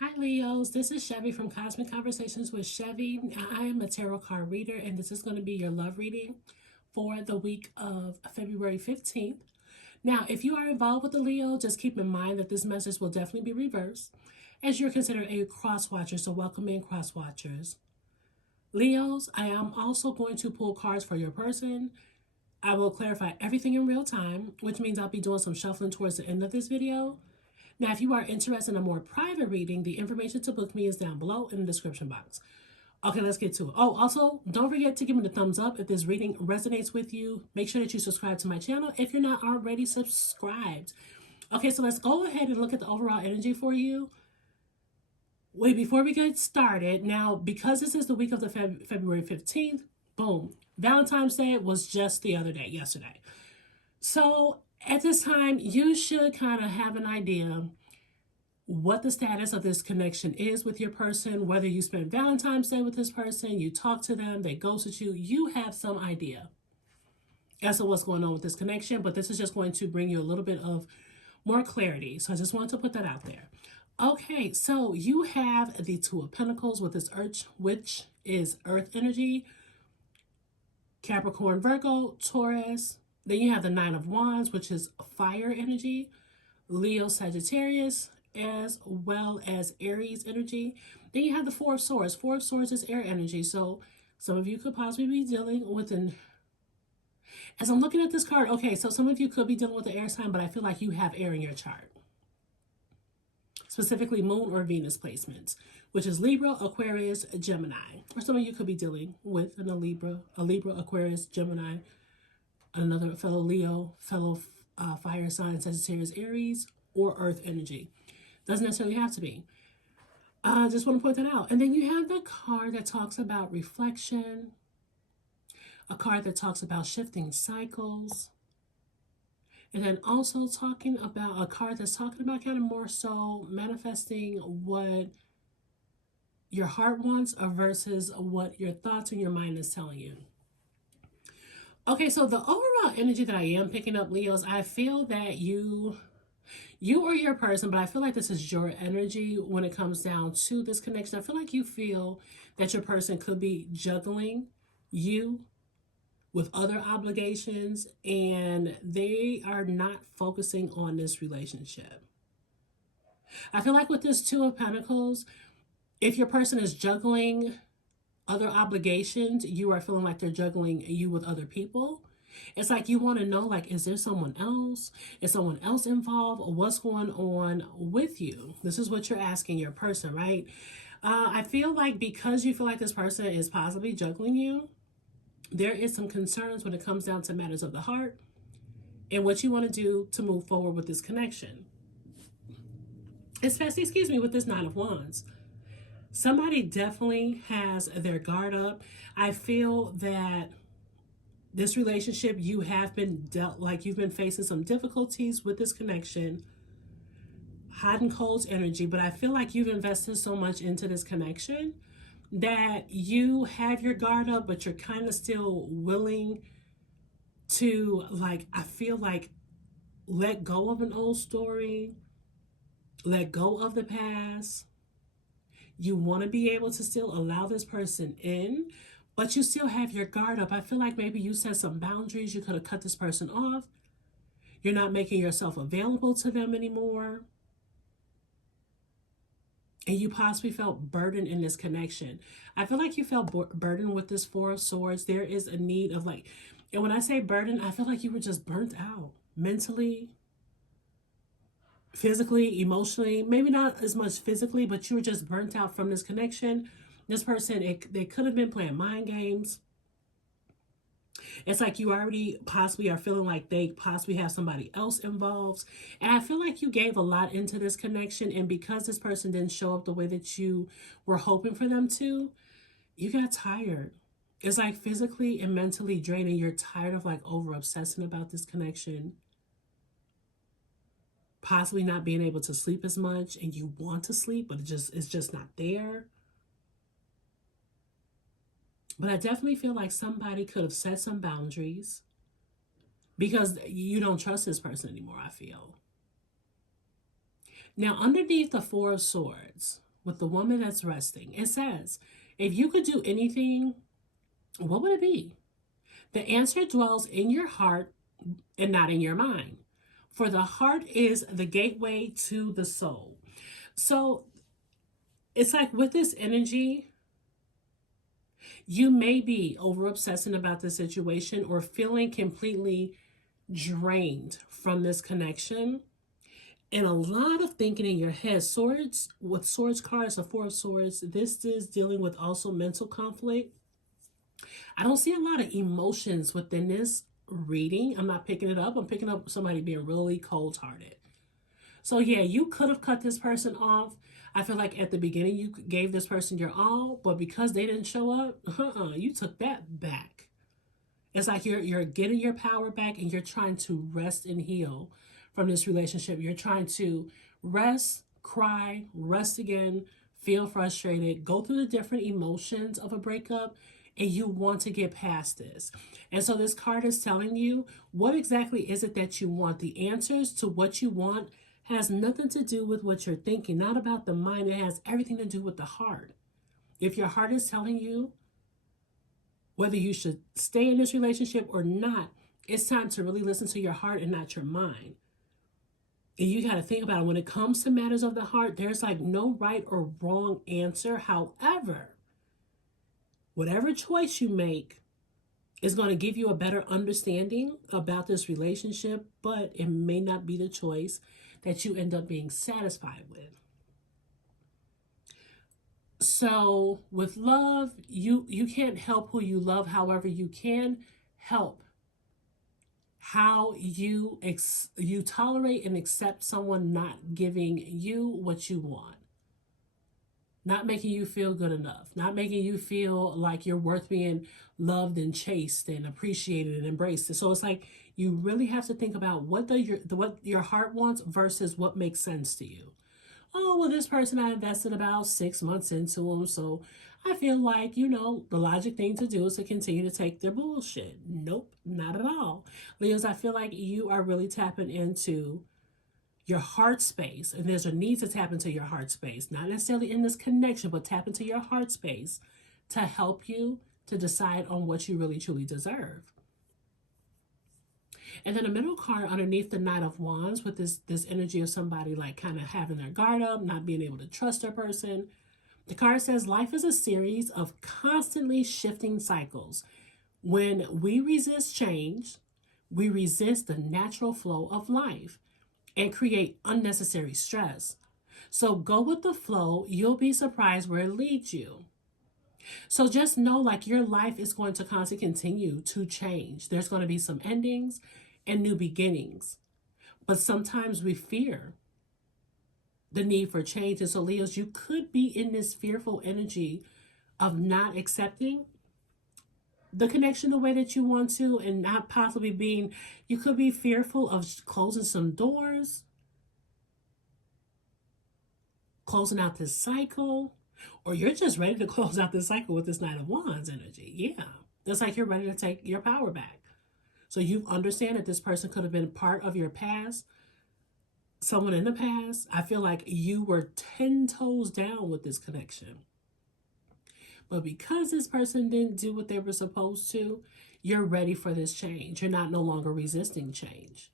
Hi Leos, this is Chevy from Cosmic Conversations with Chevy. I am a tarot card reader and this is going to be your love reading for the week of February 15th. Now, if you are involved with the Leo, just keep in mind that this message will definitely be reversed as you're considered a cross watcher, so welcome in cross watchers. Leos, I am also going to pull cards for your person. I will clarify everything in real time, which means I'll be doing some shuffling towards the end of this video. Now, if you are interested in a more private reading, the information to book me is down below in the description box. Okay, let's get to it. Oh, also, don't forget to give me the thumbs up if this reading resonates with you. Make sure that you subscribe to my channel if you're not already subscribed. Okay, so let's go ahead and look at the overall energy for you. Wait, before we get started, now, because this is the week of the February 15th, boom, Valentine's Day was just the other day, yesterday. So at this time, you should kind of have an idea what the status of this connection is with your person, whether you spend Valentine's Day with this person, you talk to them, they ghosted you, you have some idea as to what's going on with this connection, but this is just going to bring you a little bit of more clarity. So I just wanted to put that out there. Okay, so you have the Two of Pentacles with this Earth, which is Earth energy, Capricorn, Virgo, Taurus. Then you have the Nine of Wands, which is fire energy, Leo, Sagittarius, as well as Aries energy. Then you have the Four of Swords. Four of Swords is air energy. So some of you could possibly be dealing with as I'm looking at this card, okay, so some of you could be dealing with the air sign, but I feel like you have air in your chart. Specifically Moon or Venus placements, which is Libra, Aquarius, Gemini. Or some of you could be dealing with a Libra, Aquarius, Gemini, another fellow Leo, fellow fire sign, Sagittarius, Aries, or Earth energy. Doesn't necessarily have to be. Just want to point that out. And then you have the card that talks about reflection, a card that talks about shifting cycles, and then also talking about a card that's talking about kind of more so manifesting what your heart wants versus what your thoughts and your mind is telling you. Okay, so the overall energy that I am picking up, Leos, I feel that you or your person, but I feel like this is your energy when it comes down to this connection. I feel like you feel that your person could be juggling you with other obligations and they are not focusing on this relationship. I feel like with this Two of Pentacles, if your person is juggling other obligations, you are feeling like they're juggling you with other people. It's like you want to know, like, is there someone else? Is someone else involved? Or what's going on with you? This is what you're asking your person, right? I feel like because you feel like this person is possibly juggling you, there is some concerns when it comes down to matters of the heart and what you want to do to move forward with this connection. Especially, with this Nine of Wands. Somebody definitely has their guard up. I feel that this relationship, you have been you've been facing some difficulties with this connection, hot and cold energy, but I feel like you've invested so much into this connection that you have your guard up, but you're kind of still willing to, like, I feel like, let go of an old story, let go of the past. You want to be able to still allow this person in, but you still have your guard up. I feel like maybe you set some boundaries. You could have cut this person off. You're not making yourself available to them anymore. And you possibly felt burdened in this connection. I feel like you felt burdened with this Four of Swords. There is a need of, like, and when I say burden, I feel like you were just burnt out mentally, physically, emotionally, maybe not as much physically, but you were just burnt out from this connection. This person, they could have been playing mind games. It's like you already possibly are feeling like they possibly have somebody else involved. And I feel like you gave a lot into this connection. And because this person didn't show up the way that you were hoping for them to, you got tired. It's like physically and mentally draining. You're tired of, like, over obsessing about this connection. Possibly not being able to sleep as much, and you want to sleep, but it's just not there. But I definitely feel like somebody could have set some boundaries because you don't trust this person anymore, I feel. Now, underneath the Four of Swords, with the woman that's resting. It says, if you could do anything, what would it be? The answer dwells in your heart and not in your mind. For the heart is the gateway to the soul. So it's like with this energy, you may be over obsessing about the situation or feeling completely drained from this connection. And a lot of thinking in your head. Swords, with swords cards, the Four of Swords, this is dealing with also mental conflict. I don't see a lot of emotions within this reading. I'm not picking it up. I'm picking up somebody being really cold-hearted. So yeah, you could have cut this person off. I feel like at the beginning you gave this person your all, but because they didn't show up, you took that back. It's like you're getting your power back and you're trying to rest and heal from this relationship. You're trying to rest, cry, rest again, feel frustrated, go through the different emotions of a breakup, and you want to get past this. And so this card is telling you, what exactly is it that you want? The answers to what you want has nothing to do with what you're thinking, not about the mind. It has everything to do with the heart. If your heart is telling you whether you should stay in this relationship or not, it's time to really listen to your heart and not your mind. And you got to think about it. When it comes to matters of the heart, there's like no right or wrong answer. However, whatever choice you make is going to give you a better understanding about this relationship, but it may not be the choice that you end up being satisfied with. So with love, you can't help who you love. However, you can help how you tolerate and accept someone not giving you what you want, not making you feel good enough, not making you feel like you're worth being loved and chased and appreciated and embraced. So it's like you really have to think about what your heart wants versus what makes sense to you. Oh, well, this person I invested about 6 months into them, so I feel like, the logic thing to do is to continue to take their bullshit. Nope, not at all. Leos, I feel like you are really tapping into your heart space, and there's a need to tap into your heart space, not necessarily in this connection, but tap into your heart space to help you to decide on what you really truly deserve. And then a middle card underneath the Knight of Wands with this energy of somebody like kind of having their guard up, not being able to trust their person. The card says life is a series of constantly shifting cycles. When we resist change, we resist the natural flow of life and create unnecessary stress. So go with the flow. You'll be surprised where it leads you. So just know like your life is going to constantly continue to change. There's going to be some endings and new beginnings. But sometimes we fear the need for change. And so Leos, you could be in this fearful energy of not accepting the connection the way that you want to, and not possibly you could be fearful of closing some doors, closing out this cycle, or you're just ready to close out this cycle with this Knight of Wands energy. Yeah, it's like you're ready to take your power back. So you understand that this person could have been part of your past, someone in the past. I feel like you were 10 toes down with this connection. But because this person didn't do what they were supposed to, you're ready for this change. You're no longer resisting change.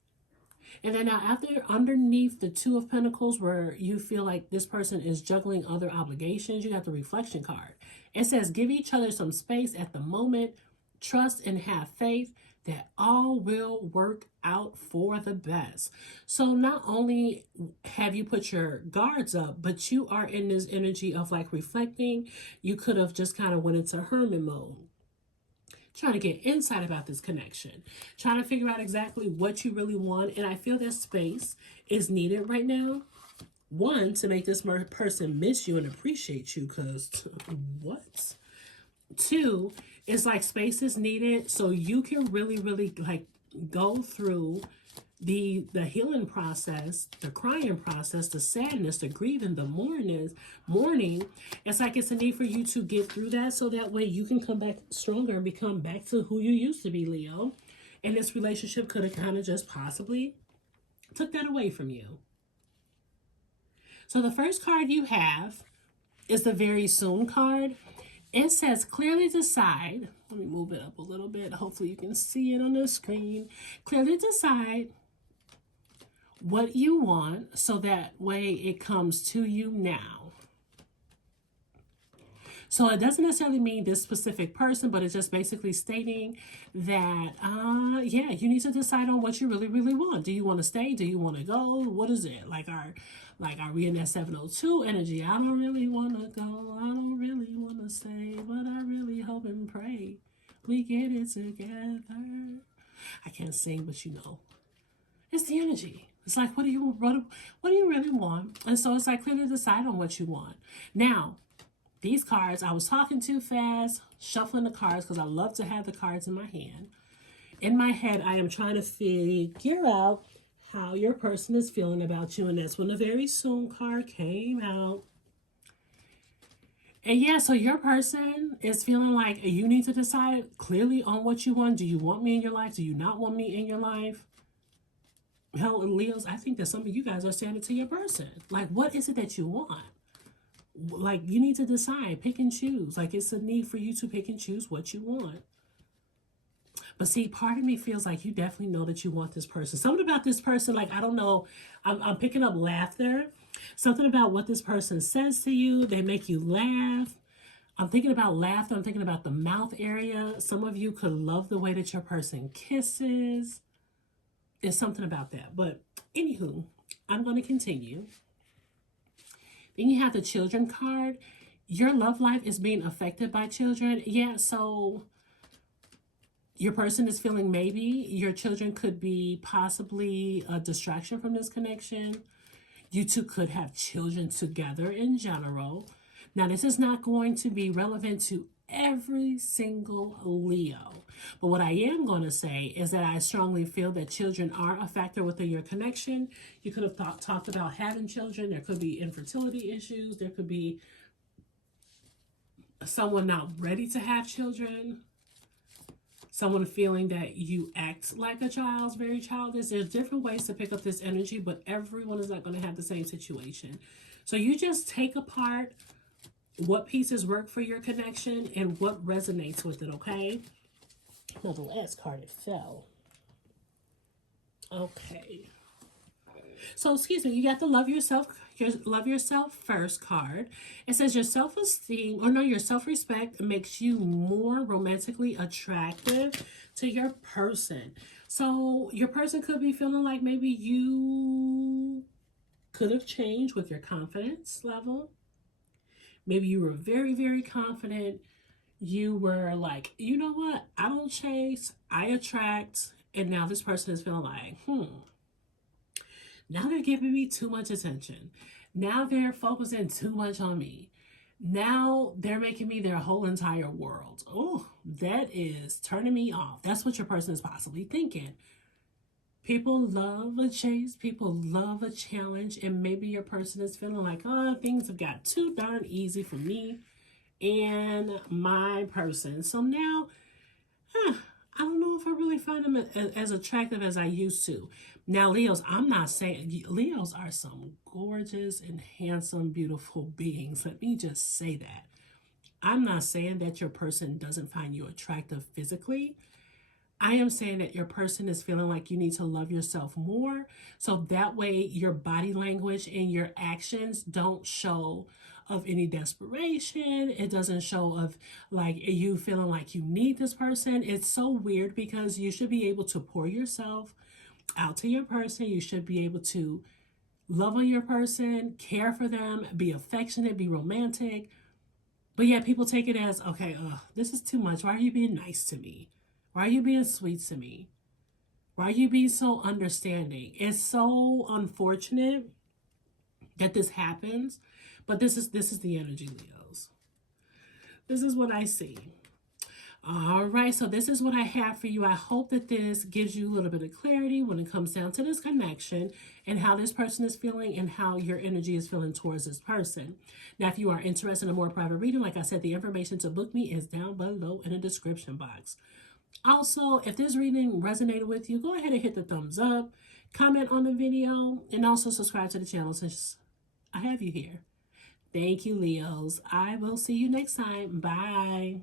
And then now underneath the Two of Pentacles, where you feel like this person is juggling other obligations, you got the Reflection card. It says, give each other some space at the moment, trust and have faith that all will work out for the best. So not only have you put your guards up, but you are in this energy of like reflecting. You could have just kind of went into hermit mode, trying to get insight about this connection, trying to figure out exactly what you really want. And I feel that space is needed right now. One, to make this person miss you and appreciate you, because what? Two, it's like space is needed so you can really, really like go through the healing process, the crying process, the sadness, the grieving, the mourning. It's like it's a need for you to get through that so that way you can come back stronger and become back to who you used to be, Leo. And this relationship could have kind of just possibly took that away from you. So the first card you have is the very soon card. It says clearly decide. Let me move it up a little bit. Hopefully you can see it on the screen. Clearly decide what you want so that way it comes to you now. So it doesn't necessarily mean this specific person, but it's just basically stating that, yeah, you need to decide on what you really, really want. Do you want to stay? Do you want to go? What is it? Are we in that 702 energy? I don't really want to go. I don't really want to stay, but I really hope and pray we get it together. I can't sing, but you know, it's the energy. It's like, what do you really want? And so it's like clearly decide on what you want. Now, these cards, I was talking too fast, shuffling the cards because I love to have the cards in my hand. In my head, I am trying to figure out how your person is feeling about you. And that's when the very soon card came out. And yeah, so your person is feeling like you need to decide clearly on what you want. Do you want me in your life? Do you not want me in your life? Hell, Leos, I think that some of you guys are saying it to your person. Like, what is it that you want? Like, you need to decide, pick and choose. Like, it's a need for you to pick and choose what you want. But see, part of me feels like you definitely know that you want this person. Something about this person, like, I don't know, I'm picking up laughter. Something about what this person says to you, they make you laugh. I'm thinking about laughter. I'm thinking about the mouth area. Some of you could love the way that your person kisses. There's something about that. But anywho, I'm going to continue. Then you have the children card. Your love life is being affected by children. Yeah, so your person is feeling maybe your children could be possibly a distraction from this connection. You two could have children together in general. Now, this is not going to be relevant to every single Leo. But what I am going to say is that I strongly feel that children are a factor within your connection. You could have talked about having children. There could be infertility issues. There could be someone not ready to have children. Someone feeling that you act like a child, very childish. There's different ways to pick up this energy, but everyone is not going to have the same situation. So you just take apart what pieces work for your connection and what resonates with it, okay? Now, the last card, it fell. Okay. So, excuse me, you got the love yourself first card. It says your self-esteem, or no, your self-respect makes you more romantically attractive to your person. So your person could be feeling like maybe you could have changed with your confidence level. Maybe you were very, very confident. You were like, you know what? I don't chase, I attract. And now this person is feeling like, now they're giving me too much attention. Now they're focusing too much on me. Now they're making me their whole entire world. Oh, that is turning me off. That's what your person is possibly thinking. People love a chase. People love a challenge. And maybe your person is feeling like, oh, things have got too darn easy for me and my person. So now, I don't know if I really find them as attractive as I used to. Now, Leos, I'm not saying, Leos are some gorgeous and handsome, beautiful beings. Let me just say that. I'm not saying that your person doesn't find you attractive physically. I am saying that your person is feeling like you need to love yourself more. So that way your body language and your actions don't show of any desperation. It doesn't show of like you feeling like you need this person. It's so weird because you should be able to pour yourself out to your person. You should be able to love on your person, care for them, be affectionate, be romantic. But yeah, people take it as, okay, this is too much. Why are you being nice to me? Why are you being sweet to me? Why are you being so understanding? It's so unfortunate that this happens, but this is the energy, Leos. This is what I see. All right, so this is what I have for you. I hope that this gives you a little bit of clarity when it comes down to this connection and how this person is feeling and how your energy is feeling towards this person. Now, if you are interested in a more private reading, like I said, the information to book me is down below in the description box. Also, if this reading resonated with you, go ahead and hit the thumbs up, comment on the video, and also subscribe to the channel since I have you here. Thank you, Leos. I will see you next time. Bye.